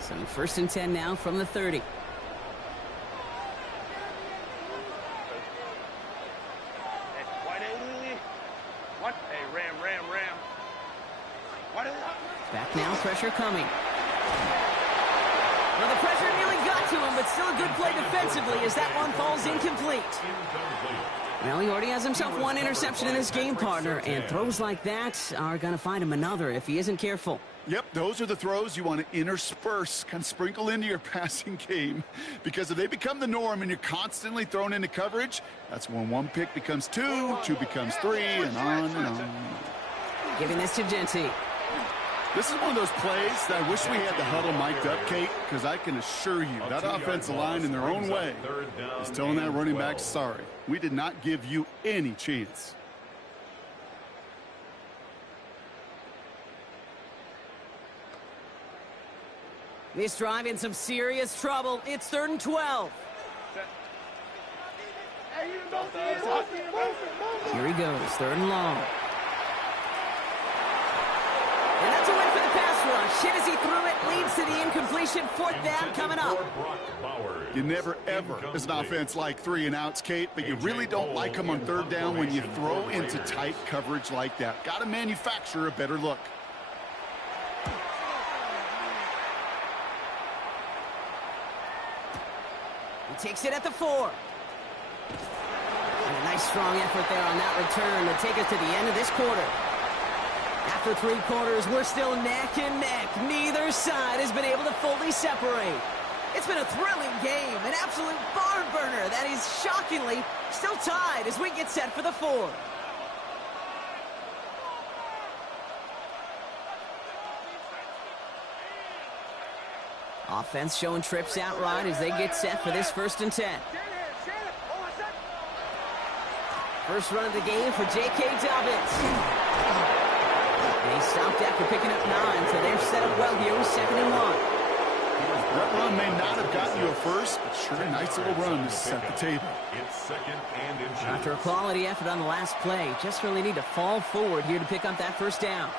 So first and 10 now from the 30. Back now, pressure coming. Well, the pressure nearly got to him, but still a good play defensively as that one falls incomplete. Well, he already has himself one interception in this game, partner, and throws like that are going to find him another if he isn't careful. Yep, those are the throws you want to intersperse, kind of sprinkle into your passing game, because if they become the norm and you're constantly thrown into coverage, that's when one pick becomes two, two becomes three, and on and on. Giving this to Genty. This is one of those plays that I wish we had the huddle mic'd up, Kate, because I can assure you that offensive line in their own way is telling that running back, sorry, we did not give you any chance. This drive in some serious trouble. It's 3rd and 12. Here he goes, 3rd and long. And that's a win for the pass rush. Hit as he threw it, leads to the incompletion. 4th down coming up. You never, ever, as an offense, like 3 and outs, Kate, but you really don't like them on 3rd down when you throw into tight coverage like that. Got to manufacture a better look. He takes it at the 4. And a nice strong effort there on that return to take us to the end of this quarter. After 3 quarters, we're still neck and neck. Neither side has been able to fully separate. It's been a thrilling game, an absolute barn burner that is shockingly still tied as we get set for the 4th. Offense showing trips outright as they get set for this 1st and 10. First run of the game for J.K. Dobbins. And he stopped after picking up 9, so they're set up well here with 2nd and 1. That run may not have gotten you a first, but sure a nice little run to set the table. It's 2nd and inches. After a quality effort on the last play, just really need to fall forward here to pick up that 1st down.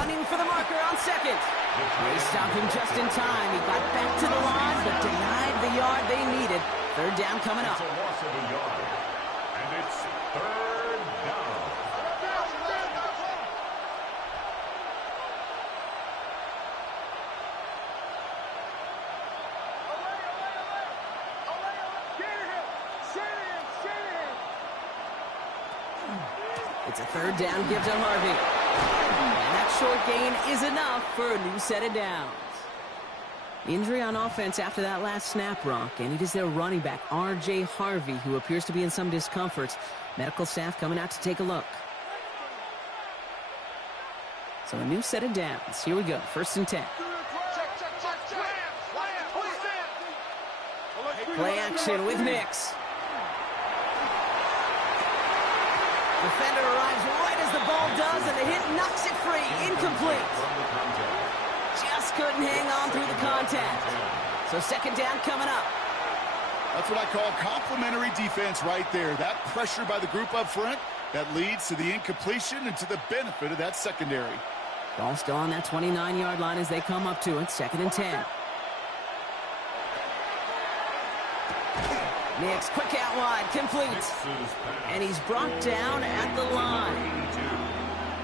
Running for the marker on 2nd. They stopped him just in time. He got back to the line, but denied the yard they needed. 3rd down coming up. It's a loss of a yard. And it's 3rd down. It's a 3rd down give to Harvey. And that short gain is enough for a new set of downs. Injury on offense after that last snap, Rock, and it is their running back, R.J. Harvey, who appears to be in some discomfort. Medical staff coming out to take a look. So a new set of downs. Here we go, 1st and 10. Play action with Nix. Defender arrives right as the ball does, and the hit knocks it free. Incomplete. Just couldn't hang on through the contact. So 2nd down coming up. That's what I call complimentary defense right there. That pressure by the group up front, that leads to the incompletion and to the benefit of that secondary. Ball still on that 29-yard line as they come up to it. 2nd and 10. Nix, quick out wide, complete. And he's brought down at the line.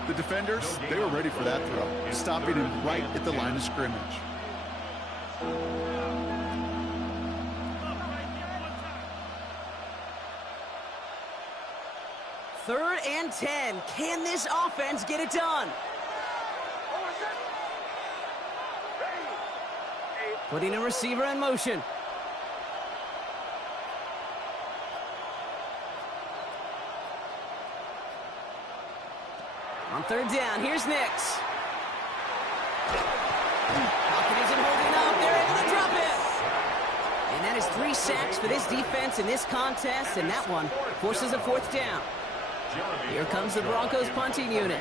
The defenders, they were ready for that throw, stopping him right at the line of scrimmage. 3rd and 10. Can this offense get it done? Putting a receiver in motion. On 3rd down, here's Nix. Pocket isn't holding up. They're able to drop it. And that is 3 sacks for this defense in this contest, and that one forces a 4th down. Here comes the Broncos punting unit.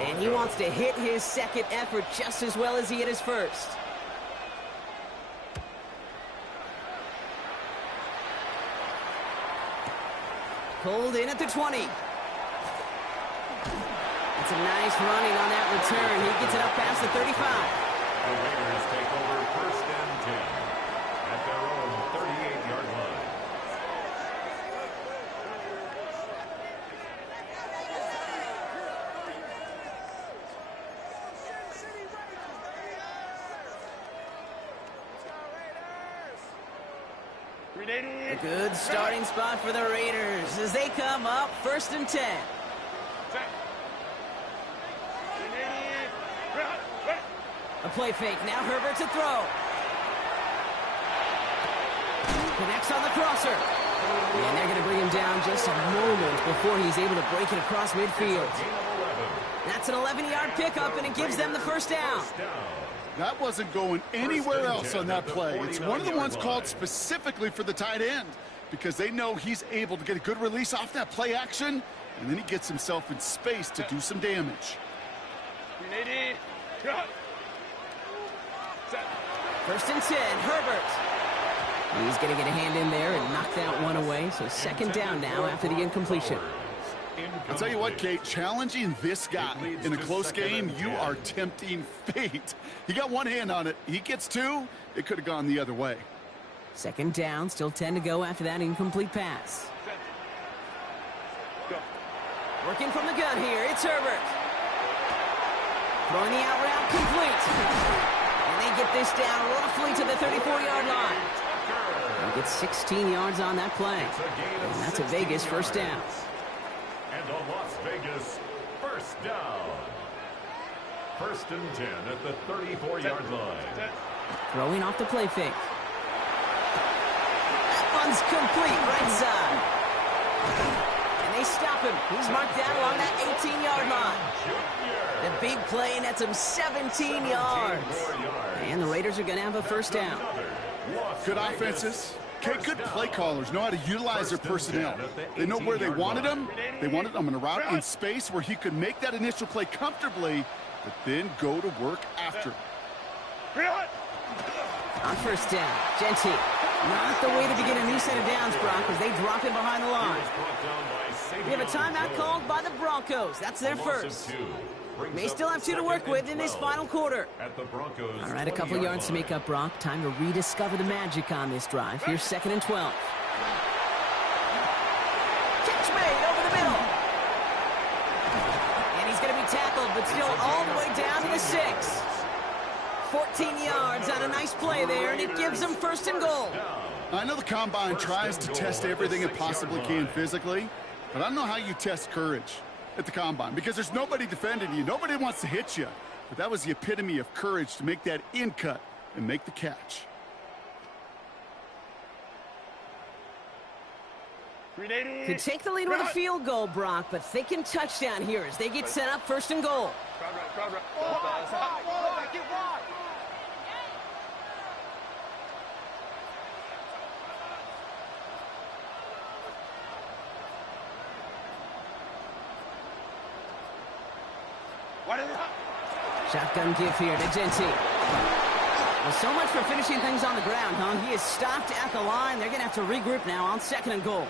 And he wants to hit his 2nd effort just as well as he hit his 1st. Pulled in at the 20. It's a nice running on that return. He gets it up past the 35. The Raiders take over 1st and 10 at their own 38-yard line. A good starting spot for the Raiders as they come up 1st and 10. A play fake. Now Herbert to throw. Connects on the crosser. And they're going to bring him down just a moment before he's able to break it across midfield. That's an 11-yard pickup, and it gives them the 1st down. That wasn't going anywhere else on that play. It's one of the ones called specifically for the tight end because they know he's able to get a good release off that play action, and then he gets himself in space to do some damage. 1st and 10, Herbert. He's going to get a hand in there and knock that one away. So 2nd down now after the incompletion. I'll tell you what, Kate, challenging this guy in a close game, you are tempting fate. He got one hand on it. He gets 2. It could have gone the other way. 2nd down, still 10 to go after that incomplete pass. Working from the gun here, it's Herbert. Throwing the out route complete. And they get this down roughly to the 34-yard line. He gets 16 yards on that play. And that's a Vegas 1st down. And a Las Vegas first down. 1st and 10 at the 34-yard line. Throwing off the play fake. That one's complete, right side. And they stop him. He's marked down along that 18-yard line. The big play nets him 17 yards. And the Raiders are going to have a first down. Good offenses. Okay, good play callers know how to utilize their personnel. They know where they wanted him. They wanted him in a route in space where he could make that initial play comfortably, but then go to work after. On first down, Genty. Not the way to begin a new set of downs, Brock, as they drop him behind the line. We have a timeout called by the Broncos. That's their first. May still have 2 to work with in this final quarter. All right, a couple yards to make up, Brock. Time to rediscover the magic on this drive. Here's 2nd and 12. Catch made over the middle. And he's going to be tackled, but still all the way down to the 6. 14 yards on a nice play there, and it gives them 1st and goal. I know the Combine tries to test everything it possibly can physically, but I don't know how you test courage at the Combine, because there's nobody defending you. Nobody wants to hit you. But that was the epitome of courage to make that in cut and make the catch. Could take the lead with a field goal, Brock, but thinking touchdown here as they get set up 1st and goal. Shotgun give here to Genty. Well, so much for finishing things on the ground, huh? He is stopped at the line. They're going to have to regroup now on 2nd and goal.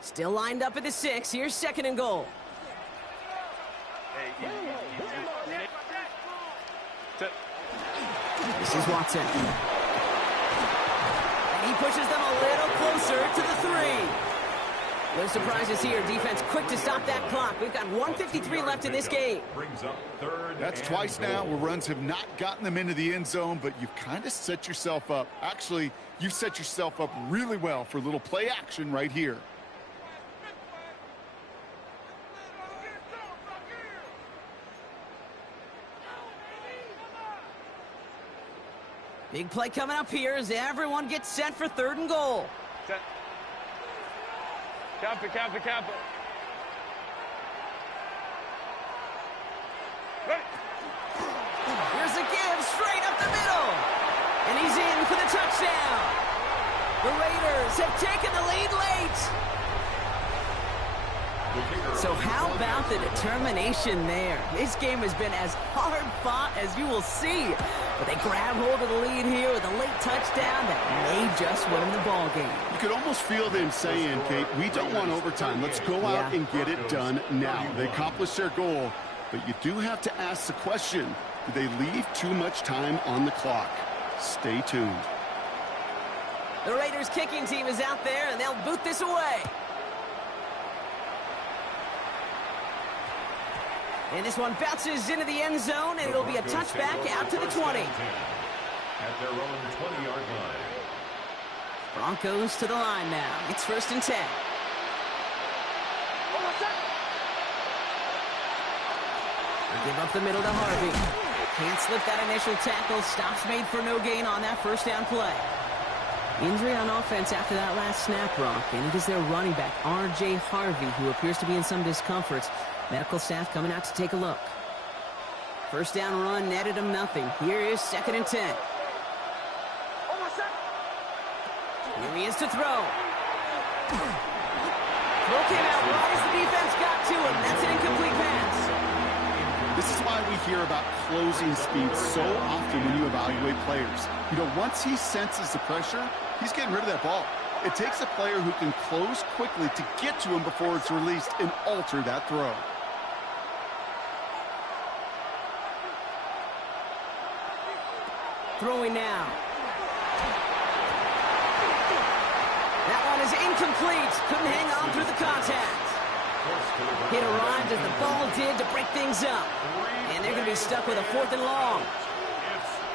Still lined up at the 6. Here's 2nd and goal. This is Watson. And he pushes them a little closer to the 3. No surprises here. Defense quick to stop that clock. We've got 1:53 left in this game. That's twice now where runs have not gotten them into the end zone, but you've kind of set yourself up. Actually, you've set yourself up really well for a little play action right here. Big play coming up here as everyone gets set for 3rd and goal. Set. Cap it. Here's a give straight up the middle. And he's in for the touchdown. The Raiders have taken the lead late. So how about the determination there? This game has been as hard fought as you will see. But they grab hold of the lead here with a late touchdown that may just win them the ball game. You could almost feel them saying, Kate, we don't want overtime. Let's go out and get it done now. They accomplished their goal, but you do have to ask the question, did they leave too much time on the clock? Stay tuned. The Raiders kicking team is out there, and they'll boot this away. And this one bounces into the end zone, and it'll be a touchback out to the 20. At their own 20-yard line. Broncos to the line now. It's 1st and 10. They give up the middle to Harvey. Can't slip that initial tackle. Stops made for no gain on that 1st down play. Injury on offense after that last snap, Brock. And it is their running back, R.J. Harvey, who appears to be in some discomfort. Medical staff coming out to take a look. 1st down run netted him nothing. Here is 2nd and 10. Here he is to throw. Throw came out right as the defense got to him. That's an incomplete pass. This is why we hear about closing speed so often when you evaluate players. You know, once he senses the pressure, he's getting rid of that ball. It takes a player who can close quickly to get to him before it's released and alter that throw. Throwing now. That one is incomplete. Couldn't hang on through the contact. Hit arrived as the ball did to break things up. And they're going to be stuck with a 4th and long.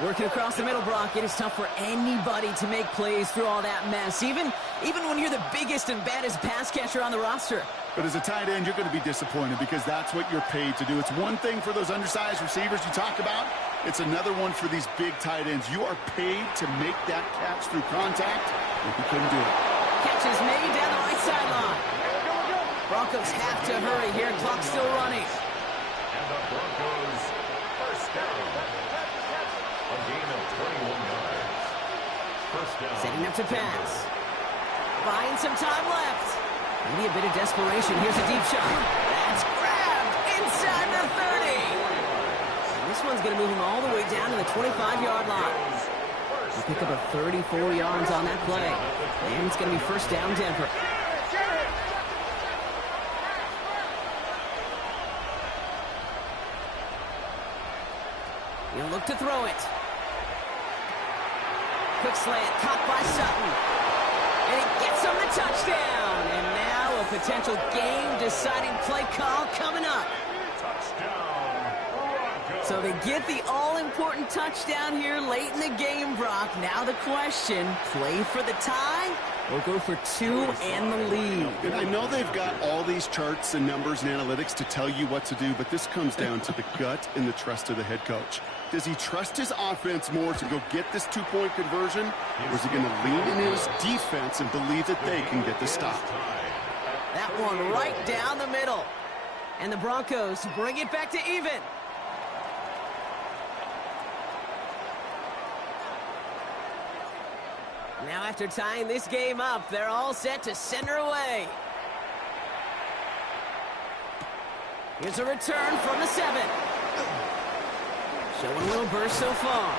Working across the middle, Brock, it is tough for anybody to make plays through all that mess, even when you're the biggest and baddest pass catcher on the roster. But as a tight end, you're going to be disappointed because that's what you're paid to do. It's one thing for those undersized receivers you talk about. It's another one for these big tight ends. You are paid to make that catch through contact, and you couldn't do it. Catch is made down the right sideline. Broncos have to hurry here. Clock's still running. And the Broncos first down. A gain of 21 yards. First down. Setting up to pass. Buying some time left. Maybe a bit of desperation. Here's a deep shot. That's grabbed inside the 30. And this one's going to move him all the way down to the 25-yard line. He'll pick up a 34 yards on that play. And it's going to be first down, Denver. He'll look to throw it. Quick slant, caught by Sutton. And he gets him the touchdown. And now a potential game-deciding play call coming up. So they get the all-important touchdown here late in the game, Brock. Now the question, play for the tie or go for 2 and the lead? And I know they've got all these charts and numbers and analytics to tell you what to do, but this comes down to the gut and the trust of the head coach. Does he trust his offense more to go get this 2-point conversion, or is he going to lean in his defense and believe that they can get the stop? That one right down the middle. And the Broncos bring it back to even. Now after tying this game up, they're all set to send her away. Here's a return from the 7. Showing a little burst so far.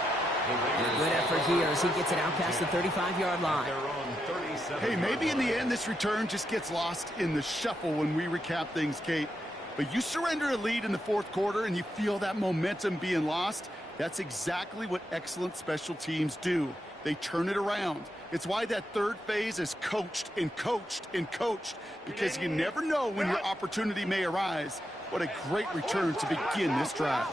And a good effort here as he gets it out past the 35-yard line. Hey, maybe in the end this return just gets lost in the shuffle when we recap things, Kate. But you surrender a lead in the 4th quarter and you feel that momentum being lost. That's exactly what excellent special teams do. They turn it around. It's why that 3rd phase is coached and coached and coached, because you never know when your opportunity may arise. What a great return to begin this drive.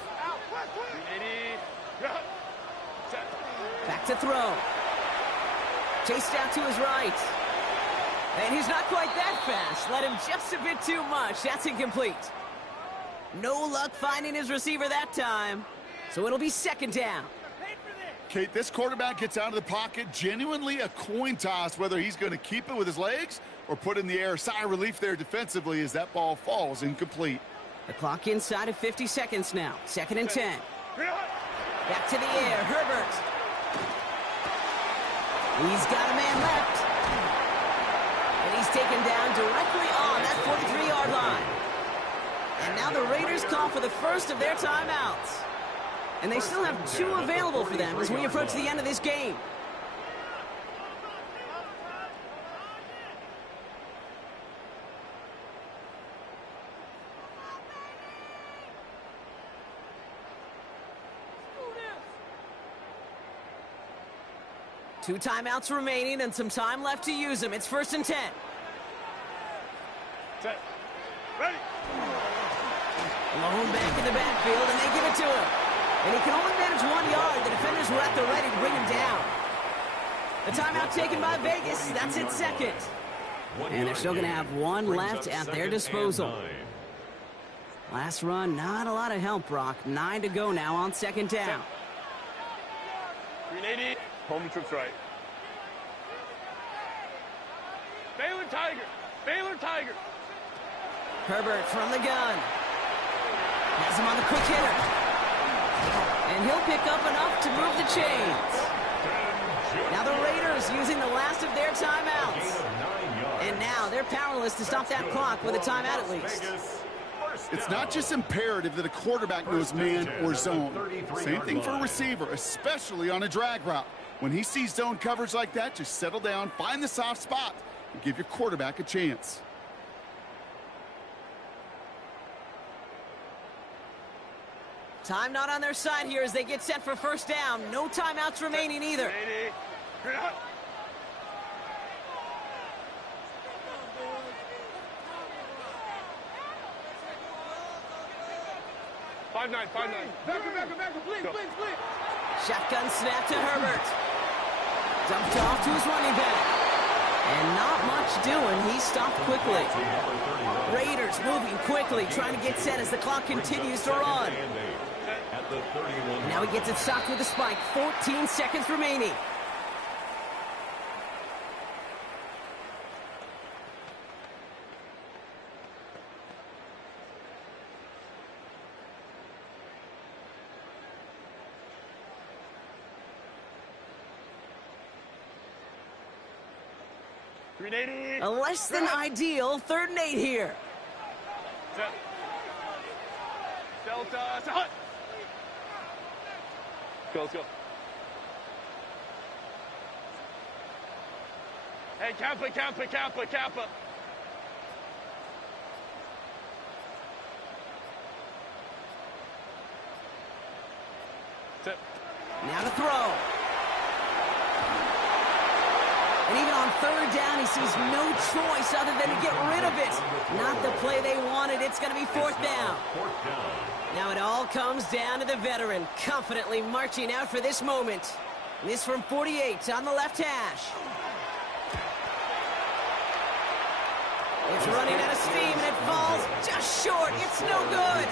Back to throw. Chased out to his right. And he's not quite that fast. Let him just a bit too much. That's incomplete. No luck finding his receiver that time. So it'll be 2nd down. Kate, this quarterback gets out of the pocket, genuinely a coin toss, whether he's going to keep it with his legs or put in the air. Sigh of relief there defensively as that ball falls incomplete. The clock inside of 50 seconds now. 2nd and 10. Back to the air, Herbert. He's got a man left. And he's taken down directly on that 43-yard line. And now the Raiders call for the first of their timeouts. And they still have 2 available for them as we approach the end of this game. Two timeouts remaining and some time left to use them. It's 1st and 10. Set. Ready. Alone back in the backfield, and they give it to him. And he can only manage 1 yard. The defenders were at the ready to bring him down. The timeout taken by Vegas. That's its 2nd. And they're still going to have 1 left at their disposal. Last run, not a lot of help, Brock. 9 to go now on 2nd down. 380. Home trips right. Baylor Tiger. Baylor Tiger. Herbert from the gun. Has him on the quick hitter. And he'll pick up enough to move the chains. Now the Raiders using the last of their timeouts. And now they're powerless to stop that clock with a timeout at least. It's not just imperative that a quarterback knows man or zone. Same thing for a receiver, especially on a drag route. When he sees zone coverage like that, just settle down, find the soft spot, and give your quarterback a chance. Time not on their side here as they get set for first down. No timeouts remaining either. 5-9. Back, please. Shotgun snap to Herbert. Dumped off to his running back. And not much doing. He stopped quickly. Raiders moving quickly, trying to get set as the clock continues to run. Now he gets it stopped with a spike. 14 seconds remaining. A less than ideal 3rd and 8 here. Delta, hut. Let's go. Hey, Kappa. Sit. Now to throw. And even on 3rd down, he sees no choice other than to get rid of it. Not the play they wanted. It's going to be 4th down. Now it all comes down to the veteran, confidently marching out for this moment. This from 48 on the left hash. It's running out of steam, and it falls just short. It's no good.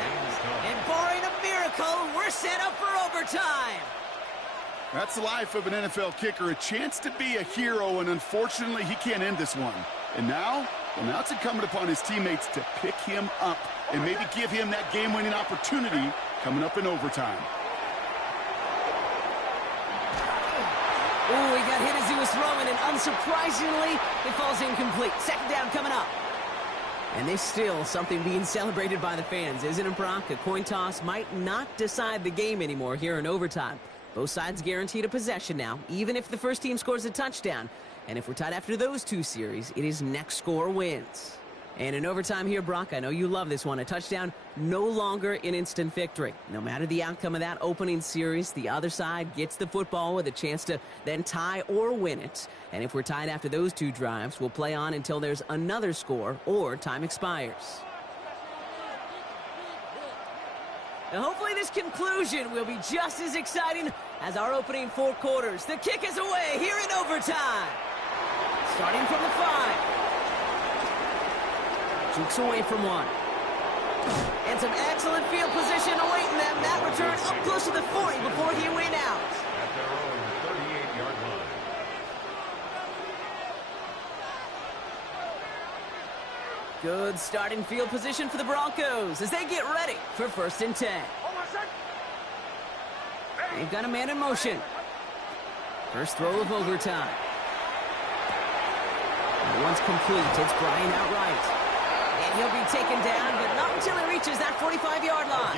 And barring a miracle, we're set up for overtime. That's the life of an NFL kicker, a chance to be a hero, and unfortunately, he can't end this one. And now it's incumbent upon his teammates to pick him up and maybe give him that game-winning opportunity coming up in overtime. Oh, he got hit as he was throwing, and unsurprisingly, it falls incomplete. 2nd down coming up. And there's still something being celebrated by the fans, isn't it, Brock? A coin toss might not decide the game anymore here in overtime. Both sides guaranteed a possession now, even if the first team scores a touchdown. And if we're tied after those 2 series, it is next score wins. And in overtime here, Brock, I know you love this one. A touchdown, no longer an instant victory. No matter the outcome of that opening series, the other side gets the football with a chance to then tie or win it. And if we're tied after those 2 drives, we'll play on until there's another score or time expires. Now, hopefully this conclusion will be just as exciting as our opening 4 quarters. The kick is away here in overtime. Starting from the 5. Jukes away from 1. And some excellent field position awaiting them. That return up close to the 40 before he went out. At their own 38-yard line. Good starting field position for the Broncos as they get ready for 1st and 10. They've got a man in motion. First throw of overtime. And once complete, it's Bryant outright. And he'll be taken down, but not until he reaches that 45-yard line.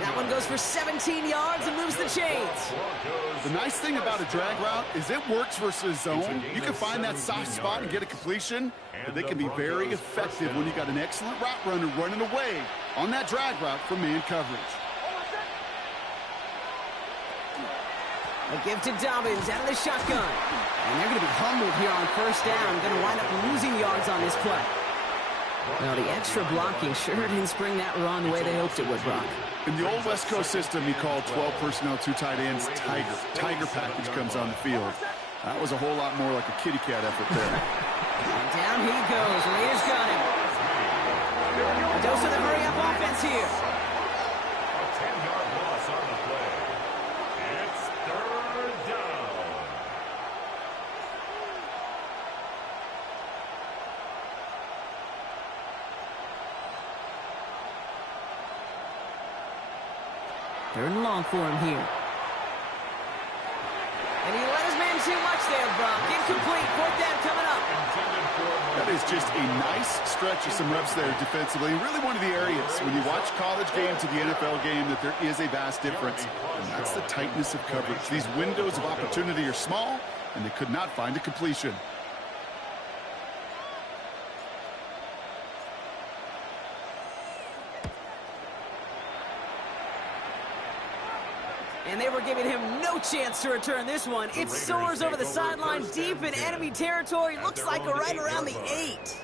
That one goes for 17 yards and moves the chains. The nice thing about a drag route is it works versus zone. You can find that soft spot and get a completion, but they can be very effective when you got an excellent route runner running away on that drag route from man coverage. A give to Dobbins out of the shotgun. And they're going to be humbled here on 1st down. Going to wind up losing yards on this play. Well, the extra blocking sure didn't spring that run the way they hoped it would, Brock. In the old West Coast system, he called 12 personnel, 2 tight ends, Tiger. Tiger package comes on the field. That was a whole lot more like a kitty cat effort there. And down he goes. Raiders got him. A dose of the hurry-up offense here. A 10-yard loss on the play. It's 3rd down. Third and long for him here. And he let his man too much there, Brock. Incomplete. 4th down coming up. That is just a nice stretch of some reps there defensively. Really one of the areas when you watch college game to the NFL game that there is a vast difference. And that's the tightness of coverage. These windows of opportunity are small, and they could not find a completion. And they were giving him no chance to return this one. It soars over the sideline deep in enemy territory. Looks like right around the 8.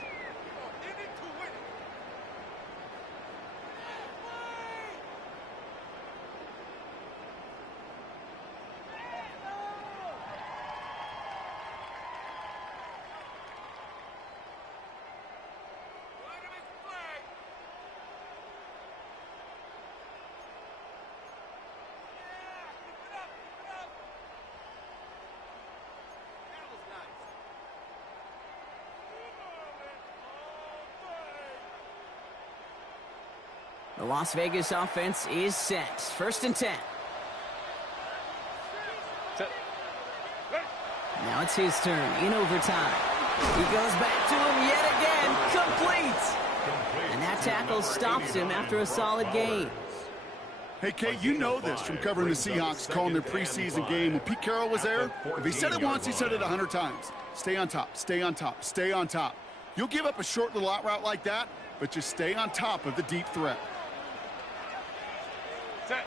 The Las Vegas offense is set. 1st and 10. Set. Now it's his turn in overtime. He goes back to him yet again. Complete. And that tackle stops him after a solid gain. Hey, Kate, you know this from covering the Seahawks, calling their preseason game. When Pete Carroll was there, if he said it once, he said it 100 times. Stay on top, stay on top, stay on top. You'll give up a short little out route like that, but just stay on top of the deep threat. Set.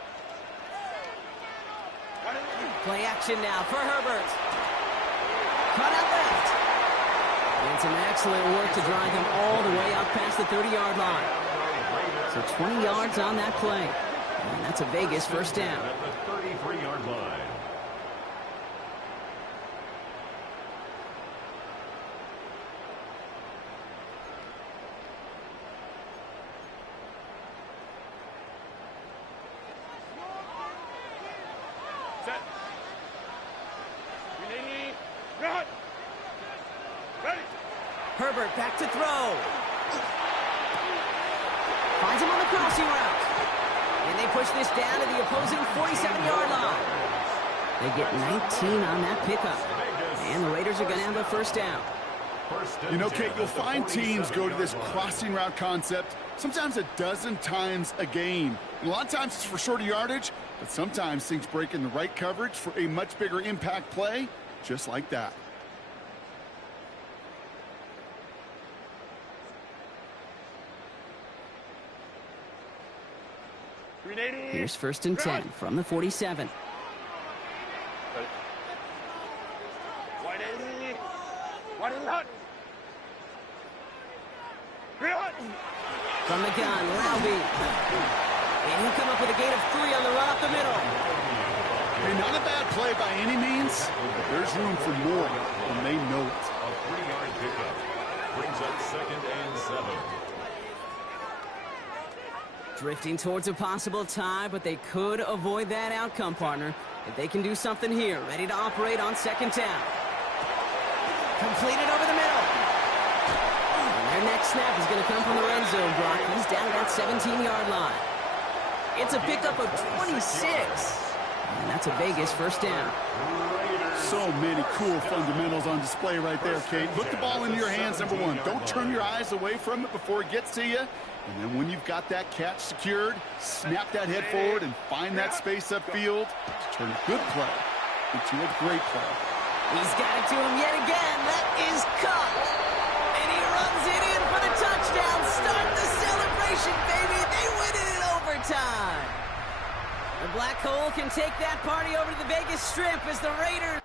Play action now for Herbert. Cut out left. And some excellent work to drive him all the way up past the 30-yard line. So 20 yards on that play. And that's a Vegas first down. At the 33-yard line. Set. Run. Ready. Herbert back to throw. Finds him on the crossing route. And they push this down to the opposing 47-yard line. They get 19 on that pickup. And the Raiders are going to have a first down. You know, Kate, you'll find teams go to this crossing route concept sometimes a dozen times a game. And a lot of times it's for shorter yardage, but sometimes things break in the right coverage for a much bigger impact play, just like that. Here's 1st and 10 from the 47. From the gun, Laube. And he'll come up with a gain of 3 on the run up the middle. Hey, not a bad play by any means, but there's room for more, and they know it. A 3-yard pickup brings up 2nd and 7. Drifting towards a possible tie, but they could avoid that outcome, partner. If they can do something here, ready to operate on 2nd down. Completed over the middle. And their next snap is going to come from the red zone, Brock. He's down at that 17-yard line. It's a pickup of 26. And that's a Vegas first down. So many cool fundamentals on display right there, Kate. Put the ball into your hands, number one. Don't turn your eyes away from it before it gets to you. And then when you've got that catch secured, snap that head forward and find that space upfield to turn a good play into a great play. He's got it to him yet again. That is caught. And he runs it in for the touchdown. Start the celebration, baby. They win it in overtime. The Black Hole can take that party over to the Vegas Strip as the Raiders